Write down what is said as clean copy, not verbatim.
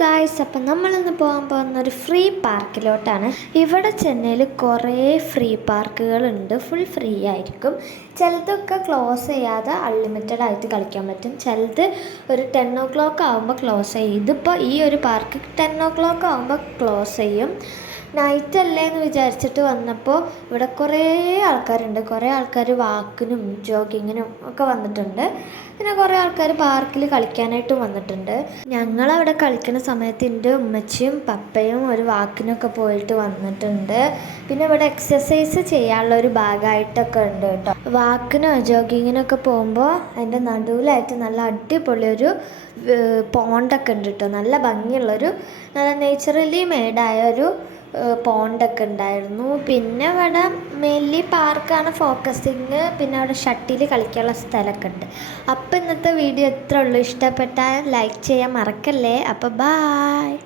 Guys, അപ്പം നമ്മളിന്ന് പോകാൻ പോകുന്ന ഒരു ഫ്രീ പാർക്കിലോട്ടാണ്. ഇവിടെ ചെന്നൈയിൽ കുറേ ഫ്രീ പാർക്കുകളുണ്ട്. ഫുൾ ഫ്രീ ആയിരിക്കും. ചിലതൊക്കെ ക്ലോസ് ചെയ്യാതെ അൺലിമിറ്റഡ് ആയിട്ട് കളിക്കാൻ പറ്റും. ചിലത് ഒരു 10 o'clock ആകുമ്പോൾ ക്ലോസ് ചെയ്യും. ഇതിപ്പോൾ ഈ ഒരു പാർക്ക് 10 o'clock ആകുമ്പോൾ ക്ലോസ് ചെയ്യും. നൈറ്റ് അല്ലേ എന്ന് വിചാരിച്ചിട്ട് വന്നപ്പോൾ ഇവിടെ കുറേ ആൾക്കാരുണ്ട്. കുറേ ആൾക്കാർ വാക്കിനും ജോഗിങ്ങിനും ഒക്കെ വന്നിട്ടുണ്ട്. പിന്നെ കുറേ ആൾക്കാർ പാർക്കിൽ കളിക്കാനായിട്ടും വന്നിട്ടുണ്ട്. ഞങ്ങളവിടെ കളിക്കുന്ന സമയത്ത് എൻ്റെ ഉമ്മച്ചിയും പപ്പയും ഒരു വാക്കിനൊക്കെ പോയിട്ട് വന്നിട്ടുണ്ട്. പിന്നെ ഇവിടെ എക്സസൈസ് ചെയ്യാനുള്ള ഒരു ഭാഗമായിട്ടൊക്കെ ഉണ്ട് കേട്ടോ. വാക്കിനോ ജോഗിങ്ങിനൊക്കെ പോകുമ്പോൾ അതിൻ്റെ നടുവിലായിട്ട് നല്ല അടിപൊളിയൊരു പോണ്ടൊക്കെ ഉണ്ട് കേട്ടോ. നല്ല ഭംഗിയുള്ളൊരു നല്ല നേച്ചുറലി മെയ്ഡായ ഒരു പോണ്ടൊക്കെ ഉണ്ടായിരുന്നു. പിന്നെ ഇവിടെ മെയിൻലി പാർക്കാണ് ഫോക്കസിങ്. പിന്നെ അവിടെ ഷട്ടിൽ കളിക്കാനുള്ള സ്ഥലമൊക്കെ ഉണ്ട്. അപ്പോൾ ഇന്നത്തെ വീഡിയോ ഇത്രേ ഉള്ളൂ. ഇഷ്ടപ്പെട്ടാൽ ലൈക്ക് ചെയ്യാൻ മറക്കല്ലേ. അപ്പോൾ ബായ്.